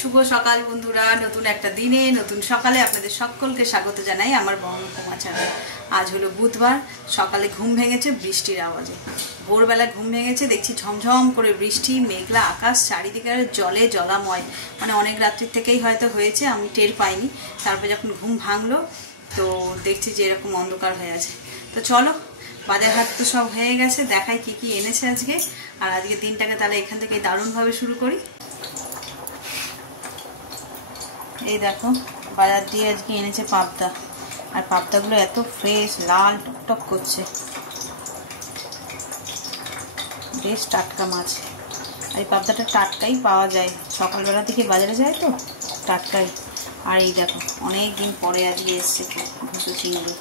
শুভ সকাল বন্ধুরা, নতুন একটা দিনে নতুন সকালে আপনাদের সকলকে স্বাগত জানাই আমার বঙ্গকুমা চ্যানেলে। আজ হলো বুধবার, সকালে ঘুম ভেঙেছে বৃষ্টির আওয়াজে। ভোরবেলা ঘুম ভেঙেছে, দেখছি ঝমঝম করে বৃষ্টি, মেঘলা আকাশ, চারিদিকে জলে জলাময়। মানে অনেক রাত্রির থেকেই হয়তো হয়েছে, আমি টের পাইনি। তারপরে যখন ঘুম ভাঙলো তো দেখছি যে এরকম অন্ধকার হয়ে আছে। তো চলো, বাজার হাট তো সব হয়ে গেছে, দেখাই কি কি এনেছে আজকে। আর আজকে দিনটাকে তাহলে এখান থেকে দারুণভাবে শুরু করি। এই দেখো, বাজার দিয়ে আজকে এনেছে পাবদা। আর পাবদাগুলো এত ফ্রেশ, লাল টকটক করছে, বেশ টাটকা মাছ। আর এই পাবদাটা টাটকাই পাওয়া যায়, সকালবেলা থেকে বাজারে যায় তো টাটকাই। আর এই দেখো, অনেক দিন পরে আজকে এসছে ভুসো চিংড়ি,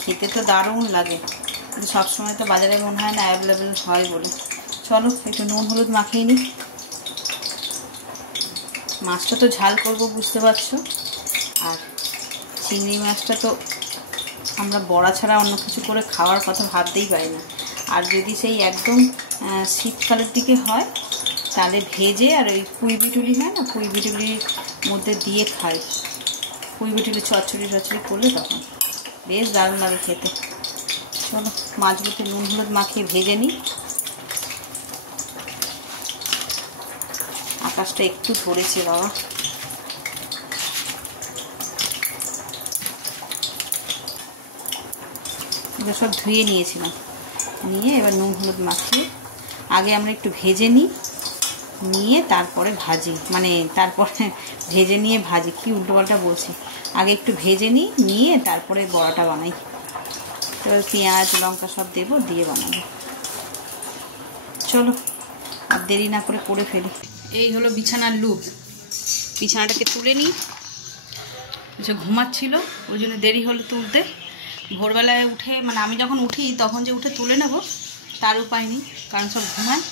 খেতে তো দারুণ লাগে, কিন্তু সবসময় তো বাজারে মনে হয় না অ্যাভেলেবেল হয় বলে। চলো একটু নুন হলুদ মাখিয়ে নিই। মাছটা তো ঝাল করবো বুঝতে পারছো, আর চিংড়ি মাছটা তো আমরা বড়া ছাড়া অন্য কিছু করে খাওয়ার কথা ভাবতেই পারি না। আর যদি সেই একদম শীতকালের দিকে হয় তাহলে ভেজে, আর ওই পুঁই বিটুলি হয় না, পুঁই বিটুলির মধ্যে দিয়ে খাই। পুঁই বিটুলি চচ্চড়ি করলে তখন বেশ দারুণ লাগে খেতে। চলো মাছগুলোতে নুন হলুদ মাখিয়ে ভেজে নিই। আকাশটা একটু ধরেছে বাবা। এগুলো সব ধুয়ে নিয়েছিলাম, নিয়ে এবার নুন হলুদ মাখিয়ে আগে আমরা একটু ভেজে নিই, নিয়ে তারপরে ভাজি, মানে তারপরে ভেজে নিয়ে ভাজি, কি উল্টোপাল্টা বলছি। আগে একটু ভেজে নিই, নিয়ে তারপরে বড়াটা বানাই। এবার পেঁয়াজ লঙ্কা সব দেবো, দিয়ে বানাবো। চলো আর দেরি না করে ফেলি। এই হলো বিছানার লুক। বিছানাটাকে তুলে নিই, ঘুমাচ্ছিল ওই জন্য দেরি হলো তুলতে। ভোরবেলায় উঠে, মানে আমি যখন উঠি তখন যে উঠে তুলে নেব তার উপায় নেই, কারণ সব ঘুমায়।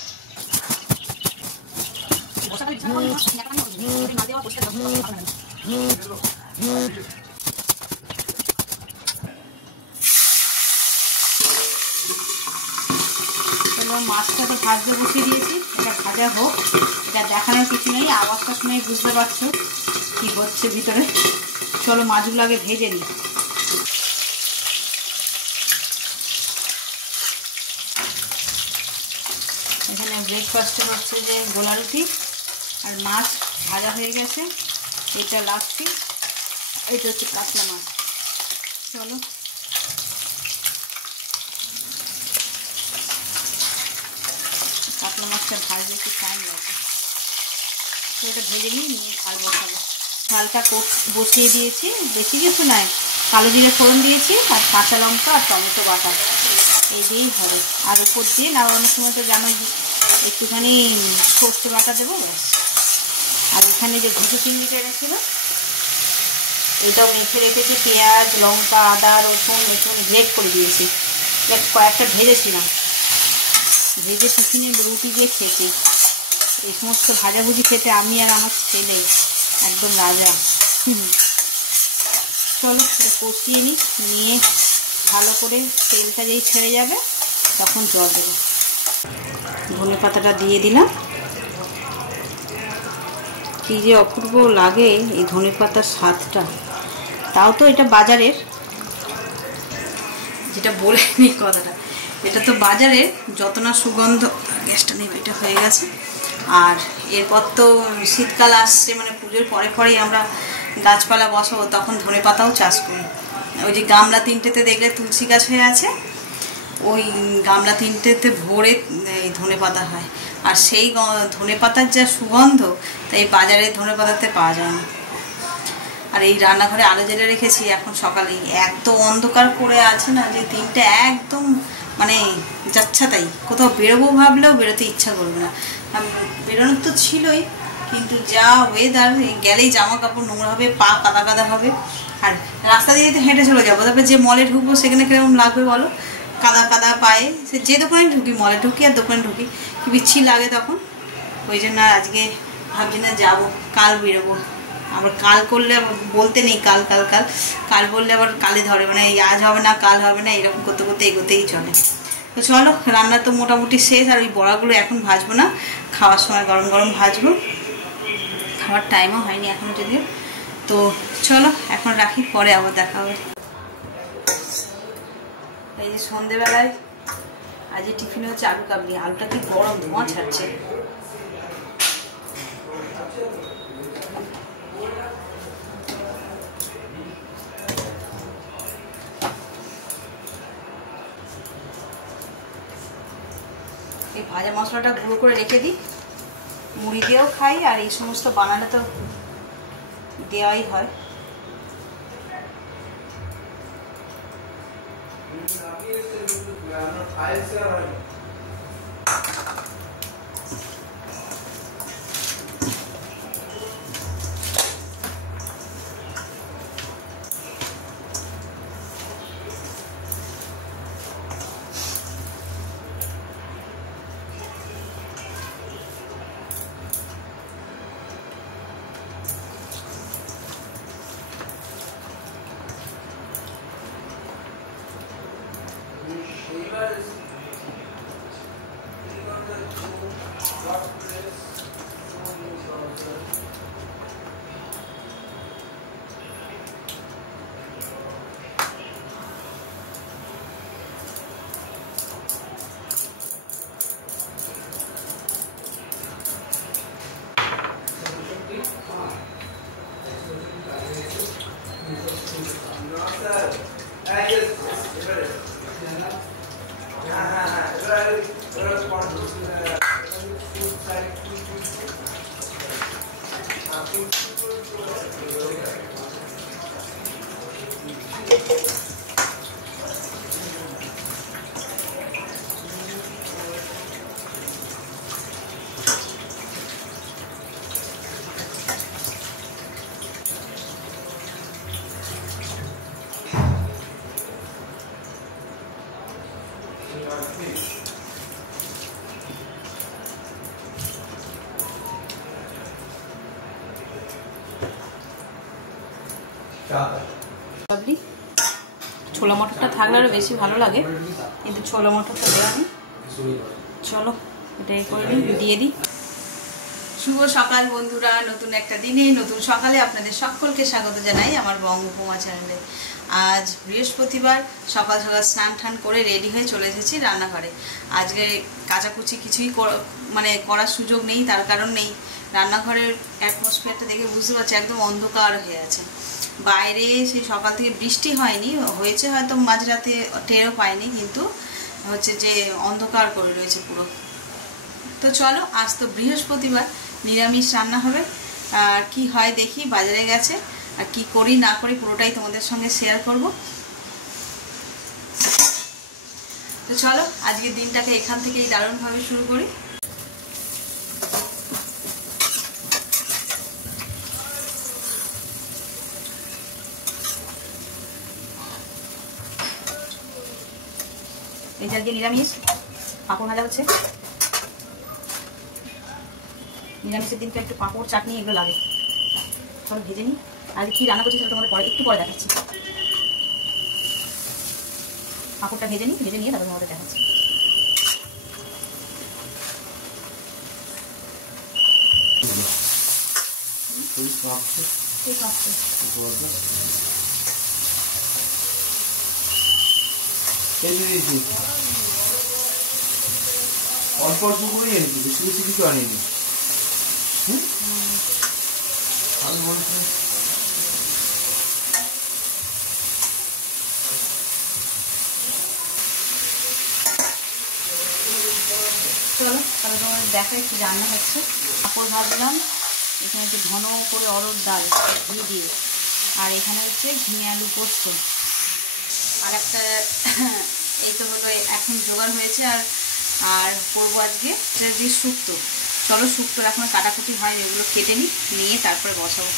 মাছটা তো ভাজতে বসিয়ে দিয়েছি, এটা ভাজা হোক, এটা দেখানোর কিছু নেই, আওয়াজটা শুনেই বুঝতে পারছো কি হচ্ছে ভিতরে। চলো মাছগুলো আগে ভেজে নিই। এখানে ব্রেকফাস্টে হচ্ছে যে গোলা রুটি আর মাছ ভাজা হয়ে গেছে, এটা লাচ্ছি, এটা হচ্ছে কাতলা মাছ। চলো কাতলা মাছটা ভাজতে একটু টাইম লাগে, তো এটা ভেজে নিই, নিয়ে ঝাল বসাবো। ঝালটা বসিয়ে দিয়েছি, বেশি কিছু নয়, কালো জিরে ফোড়ন দিয়েছি আর কাঁচা লঙ্কা আর টমেটো বাটা, এই দিয়েই হবে। আর উপর দিয়ে নামানোর সময় তো জানোই একটুখানি সর্ষে বাটা দেবো। আর এখানে যে ভুসো চিংড়িটা এনেছিল এটাও মেখে রেখেছি, পেঁয়াজ লঙ্কা আদা রসুন একটুখানি গ্রেট করে দিয়েছি। কয়েকটা ভেজেছিলাম, ভেজে টিফিনে রুটি দিয়ে খেয়েছি। এই সমস্ত ভাজাভুজি খেতে আমি আর আমার ছেলে একদম রাজা। চলো এটা কষিয়ে নিই, নিয়ে ভালো করে তেলটা যেই ছেড়ে যাবে তখন জল দেবো। ধনে পাতাটা দিয়ে দিলাম। কি যে অপূর্ব লাগে এই ধনে পাতার স্বাদটা। তাও তো এটা বাজারের, যেটা বলে নি কথাটা, এটা তো বাজারে যত না সুগন্ধ। গ্যাসটা নেই, এটা হয়ে গেছে। আর এরপর তো শীতকাল আসছে, মানে পুজোর পরেই আমরা গাছপালা বসাবো, তখন ধনে পাতাও চাষ করি। ওই যে গামলা তিনটেতে দেখলে তুলসী গাছ হয়ে আছে, ওই গামলা তিনটেতে ভরে এই ধনে পাতা হয়। আর সেই ধনে পাতার যা সুগন্ধ, তাই বাজারে ধনে পাতাতে পাওয়া যায় না। আর এই রান্নাঘরে আলো জ্বেলে রেখেছি, এখন সকালে এত অন্ধকার করে আছে না যে দিনটা একদম মানে যাচ্ছা তাই। কোথাও বেরোবো ভাবলেও বেরোতে ইচ্ছা করবে না। বেরোনোর তো ছিলই, কিন্তু যা ওয়েদার, গেলেই জামা কাপড় নোংরা হবে, পা কাদা কাদা হবে। আর রাস্তা দিয়ে তো হেঁটে চলে যাবো, তারপরে যে মলে ঢুকবো সেখানে কিরকম লাগবে বলো, কাদা কাদা পায়ে। সে যে দোকানে ঢুকি, মলে ঢুকি আর দোকানে ঢুকি, কি বিচ্ছিরি লাগে তখন। ওই জন্য আর আজকে ভাবছি না যাবো, কাল বেরোবো। আবার কাল করলে বলতে নেই, কাল কাল কাল কাল বললে আবার কালে ধরে, মানে আজ হবে না কাল হবে না, এরকম করতে করতে এগোতেই চলে। তো চলো, রান্না তো মোটামুটি শেষ। আর ওই বড়াগুলো এখন ভাজবো না, খাওয়ার সময় গরম গরম ভাজবো। খাওয়ার টাইমও হয়নি এখনো যদিও। তো চলো এখন রাখি, পরে আবার দেখা হবে। এই যে সন্ধেবেলায় আজকে টিফিনে হচ্ছে আলু কাবলি। আলুটা কি গরম, ধোঁয়া ছাড়ছে। এই ভাজা মশলাটা গুঁড়ো করে রেখে দিই, মুড়ি দিয়েও খাই, আর এই সমস্ত বানালে তো দেওয়াই হয়। ছোলা মটরটা থাকলে আরো বেশি ভালো লাগে, কিন্তু ছোলা মটরটা দেওয়া নেই। চলো এটা করে দিয়ে দিই। শুভ সকাল বন্ধুরা, নতুন একটা দিনে নতুন সকালে আপনাদের সকলকে স্বাগত জানাই আমার বঙ্গ উপমা চ্যানেলে। আজ বৃহস্পতিবার, সকাল সকাল স্নান টান করে রেডি হয়ে চলে এসেছি রান্নাঘরে। আজকে কাচাকুচি কিছুই মানে করার সুযোগ নেই, তার কারণ নেই, রান্নাঘরের অ্যাটমসফিয়ারটা দেখে বুঝতে পারছি একদম অন্ধকার হয়ে আছে। বাইরে সেই সকাল থেকে বৃষ্টি হয়নি, হয়েছে হয়তো মাঝরাতে, টেরও পাইনি, কিন্তু হচ্ছে যে অন্ধকার করে রয়েছে পুরো। তো চলো, আজ তো বৃহস্পতিবার, নিরামিষ রান্না হবে। আর কি হয় দেখি, বাজারে গেছে, আর কি করি না করি পুরোটাই তোমাদের সঙ্গে শেয়ার করব। তো চলো আজকের দিনটাকে এখান থেকেই দারুণভাবে শুরু করি। এই যে আজকে নিরামিষ, পাঁপড় ভাজা হচ্ছে। নিরামিষের দিনটা একটু পাঁপড়, চাটনি এগুলো লাগে। চলো ভেজে নিই। আর কি রান্না করছি সেটা তোমাদের একটু পরে দেখাচ্ছি। পাঁপড়টা ভেজে নিই, ভেজে নিয়ে তারপর তোমাদের দেখাচ্ছি। অল্প অল্প করেই এনেছি, বেশি বেশি কিছু আনিনি। আমি মনে করি চলো তাহলে তোমাদের দেখাই কি রান্না হচ্ছে। পাঁপড় ভাজলাম, এখানে হচ্ছে ঘন করে অরড় ডাল ঘি দিয়ে, আর এখানে হচ্ছে ঝিঙে আলু পোস্ত, আর একটা এই তো হলো এখন জোগাড় হয়েছে। আর করবো আজকে দিয়ে শুক্তো। চলো শুক্তোর এখন কাটাকুটি হয়, এগুলো কেটে নিয়ে তারপরে বসাবো।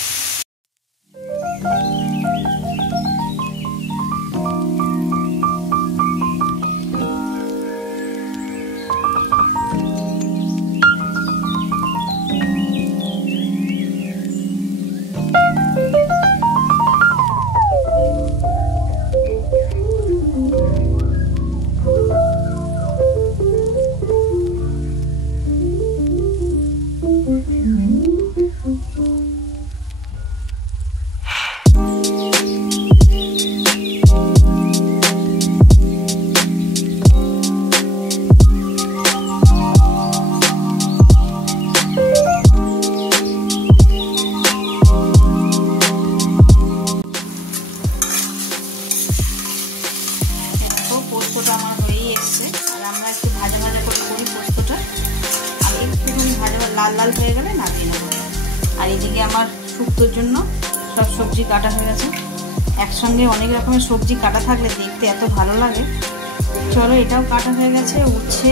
লাল লাল হয়ে গেলে নামিয়ে নেব। আর এদিকে আমার শুক্তোর জন্য সব সবজি কাটা হয়ে গেছে। একসঙ্গে অনেক রকমের সবজি কাটা থাকলে দেখতে এত ভালো লাগে। চলো এটাও কাটা হয়ে গেছে, উচ্ছে।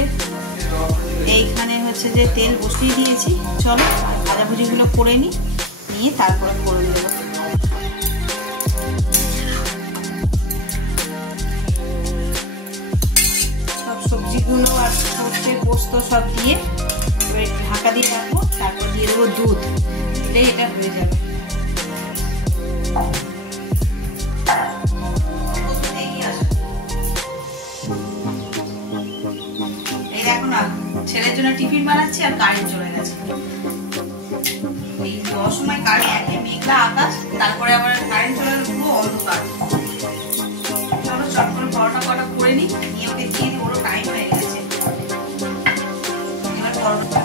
এইখানে হচ্ছে যে তেল বসিয়ে দিয়েছি। চলো ভাজাভুজিগুলো করে নিয়ে তারপরে ফোড়ন দেবো। সব সবজিগুলো আর সর্ষে পোস্ত সব দিয়ে ঢাকা দিয়ে রাখবো। তারপর দিয়ে দেবো দুধ, দিলেই এটা হয়ে যাবে। এই দেখো না, ছেলের জন্য টিফিন বানাচ্ছি আর কারেন্ট চলে গেছে। এই অসময় কারেন্ট, একে মেঘলা আকাশ, তারপরে আবার কারেন্ট চলে গেলে পুরো অন্ধকার। চলো চট করে পরোটা কটা করে নিয়ে ওকে দিয়ে দিই, ওরও টাইম হয়ে গেছে। এবার পরোটা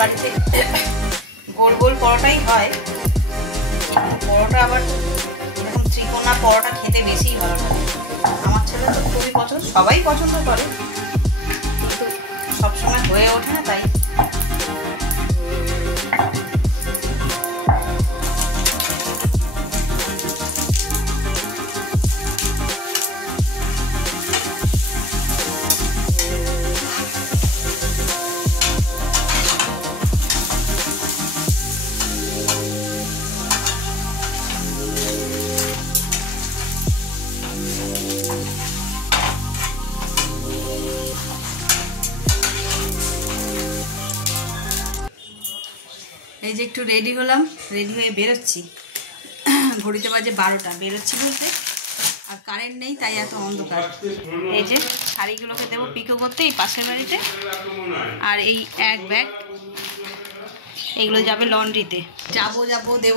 বাড়িতে গোল গোল পরোটাই হয়। পরোটা আবার এরকম ত্রিকোণা পরোটা খেতে বেশি ভালো লাগে। আমার ছেলে তো খুবই পছন্দ, সবাই পছন্দ করে, কিন্তু সবসময় হয়ে ওঠে না, তাই। এই যে একটু রেডি হলাম, রেডি হয়ে বেরোচ্ছি। ঘড়িতে বাজে 12টা, বেরোচ্ছি বলতে। আর কারেন্ট নেই, তাই এত অন্ধকার। এই যে শাড়িগুলোকে দেবো পিকো করতে এই পাশের বাড়িতে। আর এই এক ব্যাগ এগুলো যাবে লন্ড্রিতে। যাবো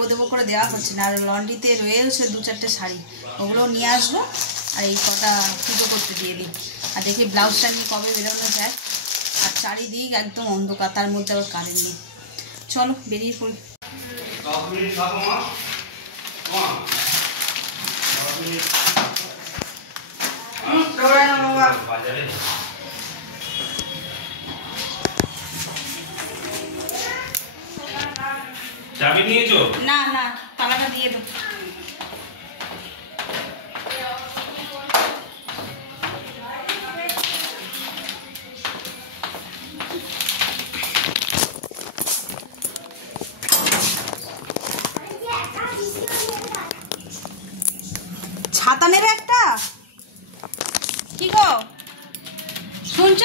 দেবো করে দেওয়া হচ্ছে না। আর লন্ড্রিতে রয়েছে 2-4টে শাড়ি, ওগুলো নিয়ে আসবো। আর এই কটা পিকো করতে দিয়ে দিই। আর দেখি ব্লাউজটা নিয়ে কবে বেরোনো যায়। আর চারিদিক একদম অন্ধকার, তার মধ্যে আবার কারেন্ট নেই। চলো বেরিয়ে পড়ি। চাবি নিয়েছো? না না, তালাটা দিয়ে দাও। ছাতা নেবে একটা? কি গো শুনছ?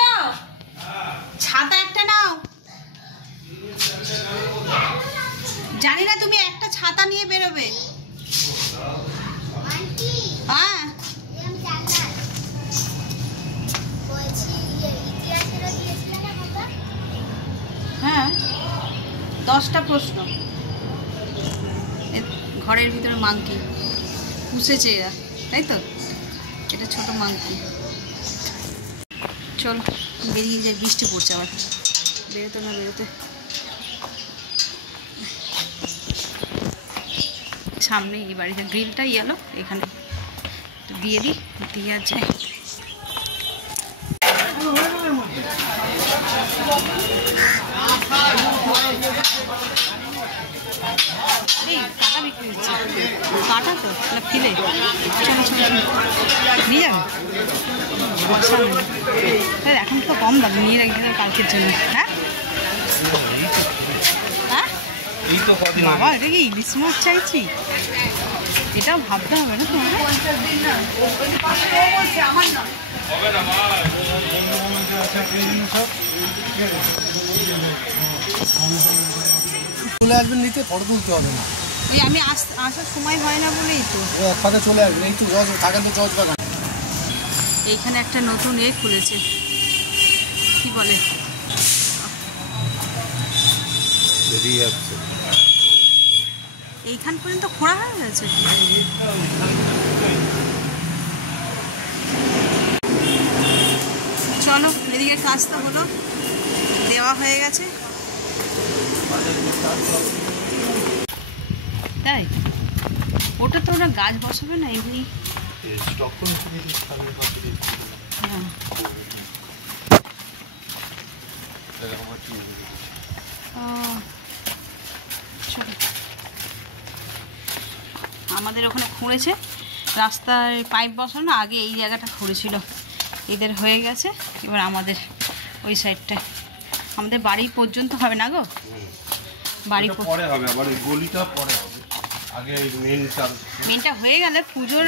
ছাতা একটা নাও। জানি না, তুমি একটা ছাতা নিয়ে বেরোবে। হ্যাঁ হ্যাঁ, 10টা প্রশ্ন। ঘরের ভিতরে মাংকি পুষেছে এরা, তাই তো? এটা ছোট মাংকি। চল বেরিয়ে যায়, বৃষ্টি পড়ছে আবার। বেরোতে সামনে এই বাড়িতে গ্রিলটাই এলো, এখানে দিয়ে দিই, দিয়ে আর যাই। কাটা বিক্রি হচ্ছে, কাটা তো না ফিলে নিয়ে যাবে। এখন তো কম দাম, নিয়ে রাখি কালকের জন্য। হ্যাঁ বাবা, এটা কি ইলিশ মাছ চাইছি? এটাও ভাবতে হবে না তোমার? চলে আসবেন, নিতে ফটো তুলতে হবে না। ওই আমি আসার সময় হয় না বলেই তো। একসাথে চলে আসবেন, এই তো জজ থাকেন তো জজ বাগান। এইখানে একটা নতুন খুলেছে, কি বলে, এইখান পর্যন্ত খোঁড়া হয়ে গেছে। চলো এদিকে কাজ তো হলো, দেওয়া হয়ে গেছে। তাই ওটা তো ওরা গাছ বসাবে না এমনি। হ্যাঁ আমাদের ওখানে খুঁড়েছে রাস্তায় পাইপ বসানো, আগে এই জায়গাটা খুঁড়েছিল, এদের হয়ে গেছে, এবার আমাদের ওই সাইডটায় আমাদের বাড়ি পর্যন্ত হবে না গো, বাড়ি পরে হবে, আবার গলিটা পরে হবে, আগে মেনটা হয়ে গেলে পুজোর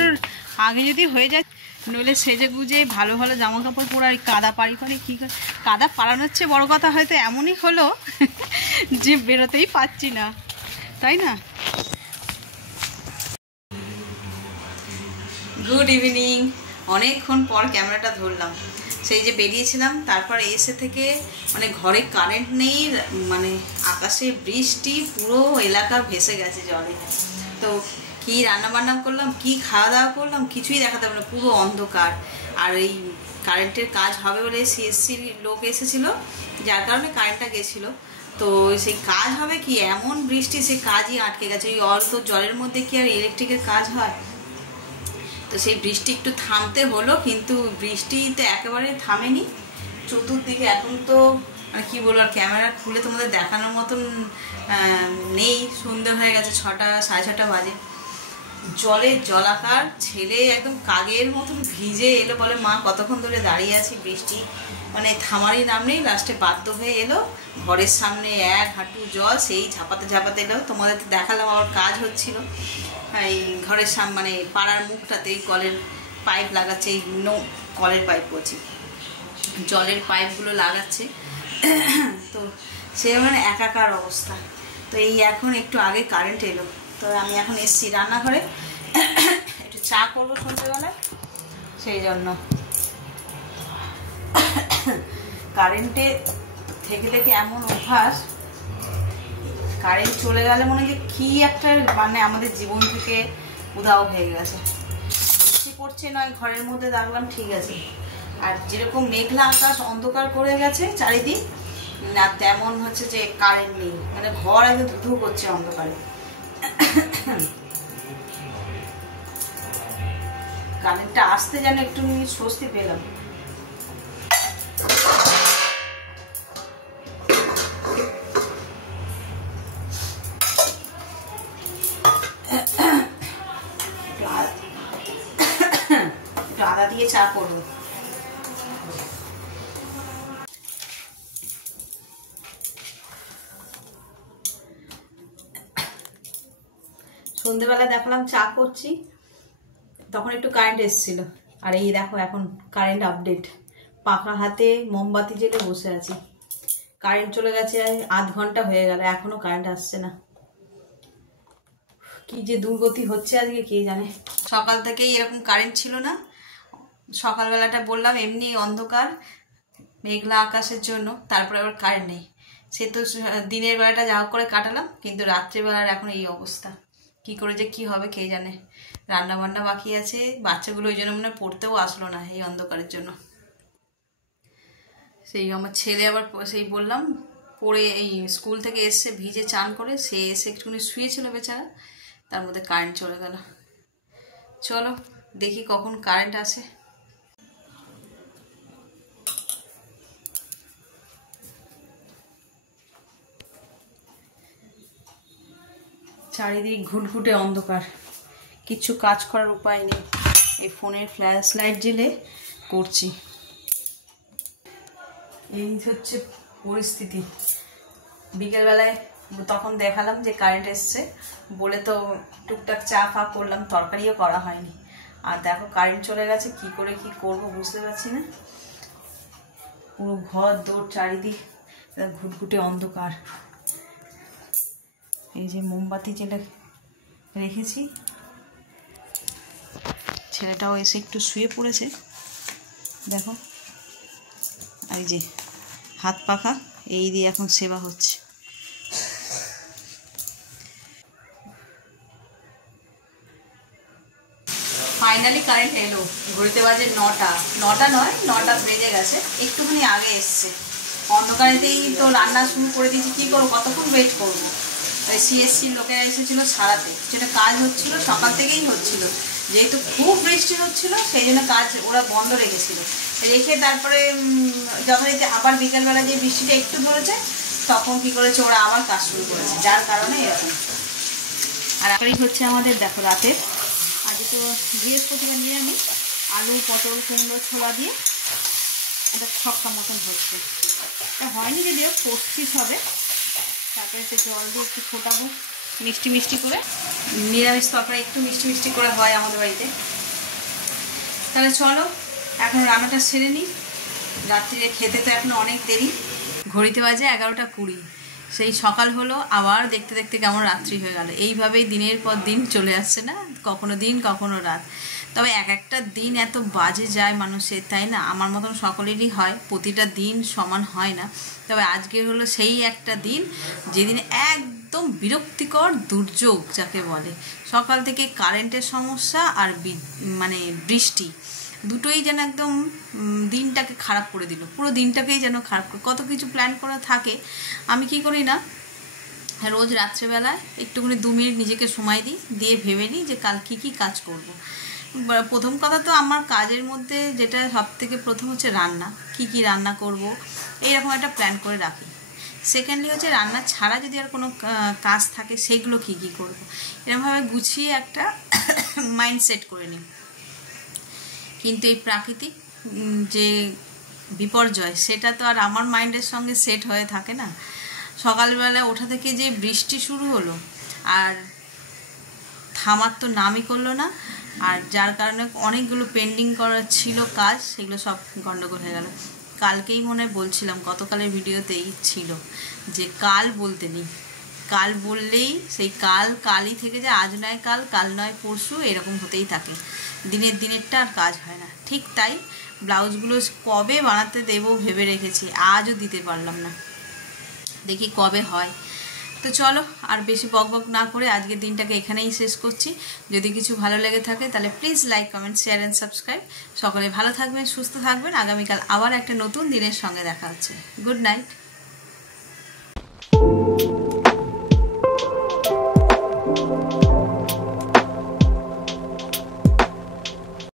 আগে যদি হয়ে যায়, নইলে সেজে গুজে ভালো ভালো জামা কাপড় পরে আর কাদা পাড়ি পাড়ি কী করে, কাদা পাড়ানোর চেয়ে বড়ো কথা হয়তো এমনই হলো যে বেরোতেই পাচ্ছি না, তাই না? Good evening. অনেকক্ষণ পর ক্যামেরাটা ধরলাম, সেই যে বেরিয়েছিলাম, তারপর এসে থেকে মানে ঘরে কারেন্ট নেই, মানে আকাশে বৃষ্টি, পুরো এলাকা ভেসে গেছে জলে। তো কি রান্না বান্না করলাম, কি খাওয়া দাওয়া করলাম, কিছুই দেখাতে পারলাম না, পুরো অন্ধকার। আর এই কারেন্টের কাজ হবে বলে সিএসসির লোক এসেছিল, যার কারণে কারেন্টটা গেছিলো। তো সেই কাজ হবে কি, এমন বৃষ্টি, সেই কাজই আটকে গেছে। ওই অল্প জলের মধ্যে কি আর ইলেকট্রিকের কাজ হয়? তো সেই বৃষ্টি একটু থামতে হলো, কিন্তু বৃষ্টি তো একেবারে থামেনি চতুর্দিকে। এখন তো মানে কী বলবো, আর ক্যামেরা খুলে তোমাদের দেখানোর মতন নেই, সন্ধ্যে হয়ে গেছে, 6টা 6:30 বাজে। জলে জলাকার, ছেলে একদম কাগের মতন ভিজে এলো, বলে মা কতক্ষণ ধরে দাঁড়িয়ে আছি, বৃষ্টি মানে থামারই নাম নেই। লাস্টে বাধ্য হয়ে এলো, ঘরের সামনে 1 হাঁটু জল, সেই ঝাপাতে ঝাপাতে এলো। তোমাদের তো দেখালাম আবার কাজ হচ্ছিল এই ঘরের সামনে, মানে পাড়ার মুখটাতে কলের পাইপ লাগাচ্ছে, এই কলের পাইপ করছি, জলের পাইপগুলো লাগাচ্ছে। তো সে মানে একাকার অবস্থা। তো এই এখন একটু আগে কারেন্ট এলো, তো আমি এখন এসছি রান্নাঘরে, একটু চা করবো সন্ধ্যেবেলায়, সেই জন্য। কারেন্টে থেকে থেকে এমন অভ্যাস, কারেন্ট চলে গেলে মনে হয় কি একটা মানে আমাদের জীবন থেকে উধাও হয়ে গেছে। বৃষ্টি পড়ছে নয়, ঘরের মধ্যে দাঁড়ালাম ঠিক আছে, আর যেরকম মেঘলা আকাশ অন্ধকার করে গেছে চারিদিক না, তেমন হচ্ছে যে কারেন্ট নেই, মানে ঘর একদম ধুধু করছে অন্ধকারে। কারেন্টটা আসতে যেন একটু স্বস্তি পেলাম। আদা দিয়ে চা করবো। সন্ধ্যেবেলা দেখলাম চা করছি, তখন একটু কারেন্ট এসেছিল, আর এই দেখো এখন কারেন্ট আপডেট, পাখা হাতে মোমবাতি জেলে বসে আছি। কারেন্ট চলে গেছে 8 ঘন্টা হয়ে গেল, এখনো কারেন্ট আসছে না। কি যে দুর্গতি হচ্ছে আজকে কে জানে। সকাল থেকেই এরকম কারেন্ট ছিল না, সকালবেলাটা বললাম এমনি অন্ধকার মেঘলা আকাশের জন্য, তারপরে আবার কারেন্ট নেই। সে তো দিনের বেলাটা যা করে কাটালাম, কিন্তু রাত্রেবেলার এখন এই অবস্থা, কি করে যে কি হবে কে জানে। রান্না বান্না বাকি আছে, বাচ্চাগুলো ওই জন্য মনে পড়তেও আসলো না এই অন্ধকারের জন্য। সেই আমার ছেলে আবার সেই বললাম পড়ে, এই স্কুল থেকে এসছে ভিজে চান করে, সে এসে একটুখানি শুয়েছিল বেচারা, তার মধ্যে কারেন্ট চলে গেল। চলো দেখি কখন কারেন্ট আসে। চারিদিক ঘুটঘুটে অন্ধকার, কিছু কাজ করার উপায় নেই, এই ফোনের ফ্ল্যাশ লাইট জ্বেলে করছি। এই হচ্ছে পরিস্থিতি। বিকেলবেলায় তখন দেখালাম যে কারেন্ট এসছে বলে, তো টুকটাক চা ফা করলাম, তরকারিও করা হয়নি। আর দেখো কারেন্ট চলে গেছে, কি করে কি করব বুঝতে পারছি না। পুরো ঘর দৌড় চারিদিক ঘুটঘুটে অন্ধকার। এই যে মোমবাতি জেলে রেখেছি, ছেলেটাও এসে একটু শুয়ে পড়েছে দেখো, এই যে হাত পাখা এই দিয়ে এখন সেবা হচ্ছে। ফাইনালি কারেন্ট এলো, ঘড়িতে বাজে 9টা, 9টা নয় 9টা বেজে গেছে, একটুখানি আগে এসছে। অন্ধকারেতেই তো রান্না শুরু করে দিয়েছি, কী করবো, কতক্ষণ ওয়েট করবো। ওই সিএসসির লোকেরা এসেছিলো সারাতে, যেটা কাজ হচ্ছিল সকাল থেকেই হচ্ছিল, যেহেতু খুব বৃষ্টি হচ্ছিল সেই জন্য কাজ ওরা বন্ধ রেখেছিল। রেখে তারপরে যথারীতি আবার বিকেলবেলা যে বৃষ্টিটা একটু ধরেছে তখন কী করেছে ওরা আবার কাজ শুরু করেছে, যার কারণে এরকম। আর আপনারই হচ্ছে আমাদের দেখো রাতের, আজকে তো বৃহস্পতিবার নিরামিষ, আলু পটল কুমড়ো ছোলা দিয়ে এটা ছক্কা মতন হচ্ছে। এটা হয়নি যদিও, পঁচিশ হবে। তারপরে একটু জল দিয়ে একটু ফোটাবো মিষ্টি মিষ্টি করে। নিরামিষ তরকারি একটু মিষ্টি মিষ্টি করে হয় আমাদের বাড়িতে। তাহলে চলো এখন রান্নাটা সেরে নিই, রাত্রিরে খেতে তো এখন অনেক দেরি। ঘড়িতে বাজে 11:20, সেই সকাল হলো, আবার দেখতে দেখতে কেমন রাত্রি হয়ে গেল। এইভাবেই দিনের পর দিন চলে আসছে না, কখনো দিন কখনো রাত। তবে এক একটা দিন এত বাজে যায় মানুষের, তাই না? আমার মতন সকলেরই হয়, প্রতিটা দিন সমান হয় না। তবে আজকের হলো সেই একটা দিন যেদিন একদম বিরক্তিকর দুর্যোগ যাকে বলে। সকাল থেকে কারেন্টের সমস্যা আর মানে বৃষ্টি, দুটোই যেন একদম দিনটাকে খারাপ করে দিল, পুরো দিনটাকেই যেন খারাপ করে। কত কিছু প্ল্যান করা থাকে, আমি কি করি না, রোজ রাত্রেবেলায় একটুখানি 2 মিনিট নিজেকে সময় দিই, দিয়ে ভেবে নিই যে কাল কী কী কাজ করব। প্রথম কথা তো আমার কাজের মধ্যে যেটা সবথেকে প্রথম হচ্ছে রান্না, কি কি রান্না করব এইরকম একটা প্ল্যান করে রাখি। সেকেন্ডলি হচ্ছে রান্না ছাড়া যদি আর কোনো কাজ থাকে সেগুলো কি কি করব, এরকমভাবে গুছিয়ে একটা মাইন্ড সেট করে নিই। কিন্তু এই প্রাকৃতিক যে বিপর্যয় সেটা তো আর আমার মাইন্ডের সঙ্গে সেট হয়ে থাকে না। সকালবেলা ওঠা থেকে যে বৃষ্টি শুরু হলো আর থামার তো নামই করলো না, আর যার কারণে অনেকগুলো পেন্ডিং করা ছিল কাজ, সেগুলো সব গন্ডগোল হয়ে গেল। কালকেই মনে বলছিলাম, গতকালের ভিডিওতেই ছিল যে কাল বলতে নেই, কাল বললেই সেই কালই থেকে যায়, আজ নয় কাল, কাল নয় পরশু, এরকম হতেই থাকে। দিনেরটা আর কাজ হয় না। ঠিক তাই ব্লাউজগুলো কবে বানাতে দেবো ভেবে রেখেছি, আজও দিতে পারলাম না, দেখি কবে হয়। তো চলো আর বেশি বকবক না করে আজকের দিনটাকে এখানেই শেষ করছি। যদি কিছু ভালো লেগে থাকে তাহলে please like comment share and subscribe. সকলে ভালো থাকবেন, সুস্থ থাকবেন। আগামীকাল আবার একটা নতুন দিনের সঙ্গে দেখা হচ্ছে। Good night.